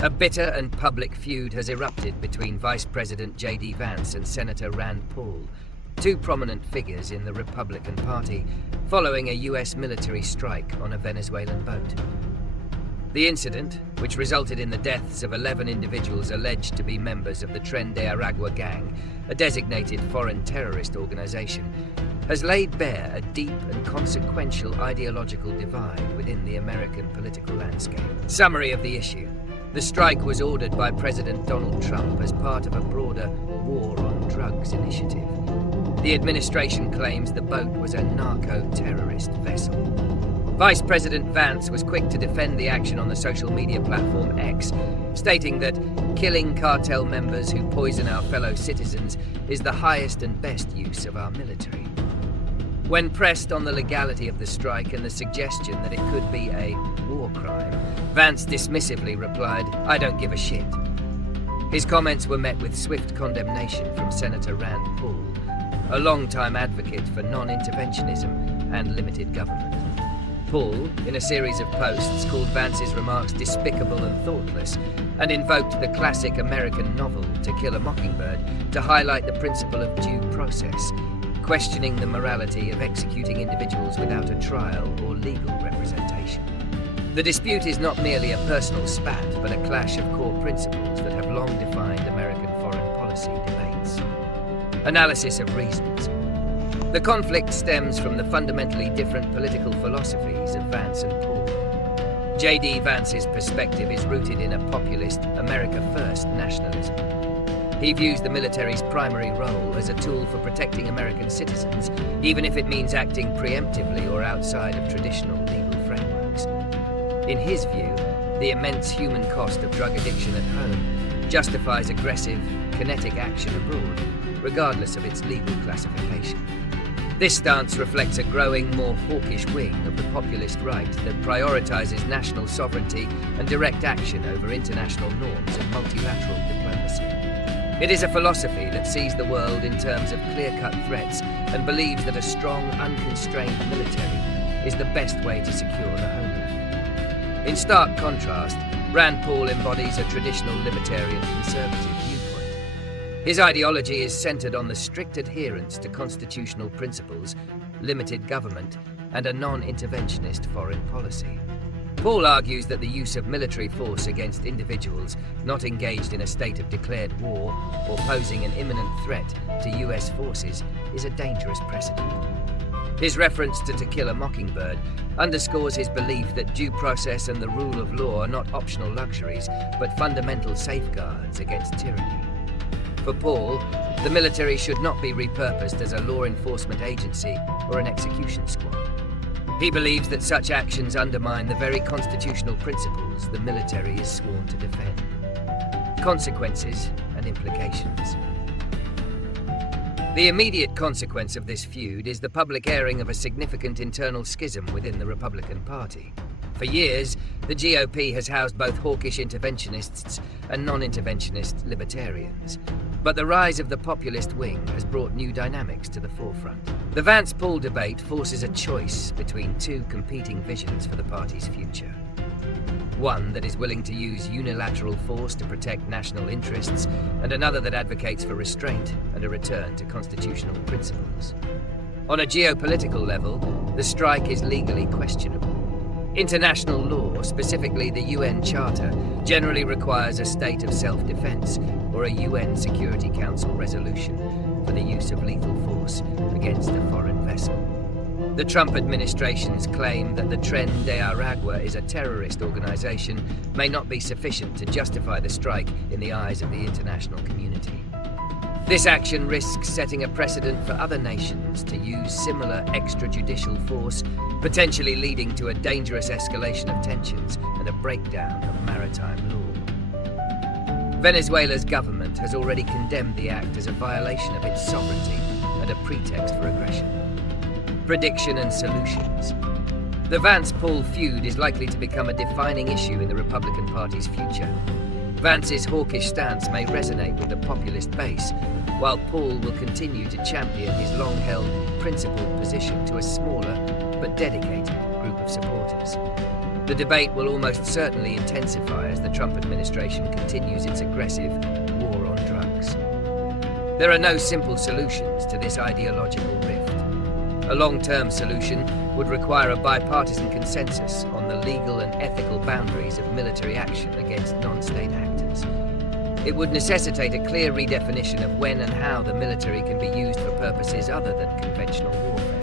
A bitter and public feud has erupted between Vice President J.D. Vance and Senator Rand Paul, two prominent figures in the Republican Party, following a U.S. military strike on a Venezuelan boat. The incident, which resulted in the deaths of 11 individuals alleged to be members of the Tren de Aragua gang, a designated foreign terrorist organization, has laid bare a deep and consequential ideological divide within the American political landscape. Summary of the issue. The strike was ordered by President Donald Trump as part of a broader war on drugs initiative. The administration claims the boat was a narco-terrorist vessel. Vice President Vance was quick to defend the action on the social media platform X, stating that killing cartel members who poison our fellow citizens is the highest and best use of our military. When pressed on the legality of the strike and the suggestion that it could be a war crime, Vance dismissively replied, "I don't give a shit." His comments were met with swift condemnation from Senator Rand Paul, a longtime advocate for non-interventionism and limited government. Paul, in a series of posts, called Vance's remarks despicable and thoughtless, and invoked the classic American novel To Kill a Mockingbird to highlight the principle of due process, questioning the morality of executing individuals without a trial or legal representation. The dispute is not merely a personal spat, but a clash of core principles that have long defined American foreign policy debates. Analysis of reasons. The conflict stems from the fundamentally different political philosophies of Vance and Paul. J.D. Vance's perspective is rooted in a populist, America First nationalism. He views the military's primary role as a tool for protecting American citizens, even if it means acting preemptively or outside of traditional legal frameworks. In his view, the immense human cost of drug addiction at home justifies aggressive, kinetic action abroad, regardless of its legal classification. This stance reflects a growing, more hawkish wing of the populist right that prioritizes national sovereignty and direct action over international norms and multilateral diplomacy. It is a philosophy that sees the world in terms of clear-cut threats and believes that a strong, unconstrained military is the best way to secure the homeland. In stark contrast, Rand Paul embodies a traditional libertarian conservative viewpoint. His ideology is centered on the strict adherence to constitutional principles, limited government, and a non-interventionist foreign policy. Paul argues that the use of military force against individuals not engaged in a state of declared war or posing an imminent threat to US forces is a dangerous precedent. His reference to Kill a Mockingbird underscores his belief that due process and the rule of law are not optional luxuries, but fundamental safeguards against tyranny. For Paul, the military should not be repurposed as a law enforcement agency or an execution squad. He believes that such actions undermine the very constitutional principles the military is sworn to defend. Consequences and implications. The immediate consequence of this feud is the public airing of a significant internal schism within the Republican Party. For years, the GOP has housed both hawkish interventionists and non-interventionist libertarians. But the rise of the populist wing has brought new dynamics to the forefront. The Vance-Paul debate forces a choice between two competing visions for the party's future. One that is willing to use unilateral force to protect national interests, and another that advocates for restraint and a return to constitutional principles. On a geopolitical level, the strike is legally questionable. International law, specifically the UN Charter, generally requires a state of self-defense or a UN Security Council resolution for the use of lethal force against a foreign vessel. The Trump administration's claim that the Tren de Aragua is a terrorist organization may not be sufficient to justify the strike in the eyes of the international community. This action risks setting a precedent for other nations to use similar extrajudicial force, potentially leading to a dangerous escalation of tensions and a breakdown of maritime law. Venezuela's government has already condemned the act as a violation of its sovereignty and a pretext for aggression. Prediction and solutions. The Vance-Paul feud is likely to become a defining issue in the Republican Party's future. Vance's hawkish stance may resonate with the populist base, while Paul will continue to champion his long-held, principled position to a smaller but dedicated group of supporters. The debate will almost certainly intensify as the Trump administration continues its aggressive war on drugs. There are no simple solutions to this ideological rift. A long-term solution would require a bipartisan consensus on the legal and ethical boundaries of military action against non-state actors. It would necessitate a clear redefinition of when and how the military can be used for purposes other than conventional warfare.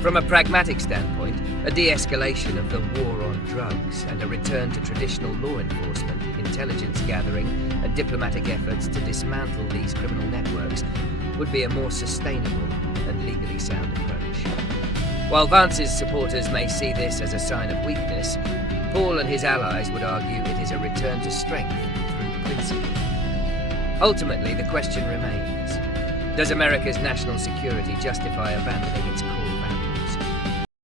From a pragmatic standpoint, a de-escalation of the war on drugs and a return to traditional law enforcement, intelligence gathering, and diplomatic efforts to dismantle these criminal networks would be a more sustainable and legally sound approach. While Vance's supporters may see this as a sign of weakness, Paul and his allies would argue it is a return to strength through principle. Ultimately, the question remains: does America's national security justify abandoning its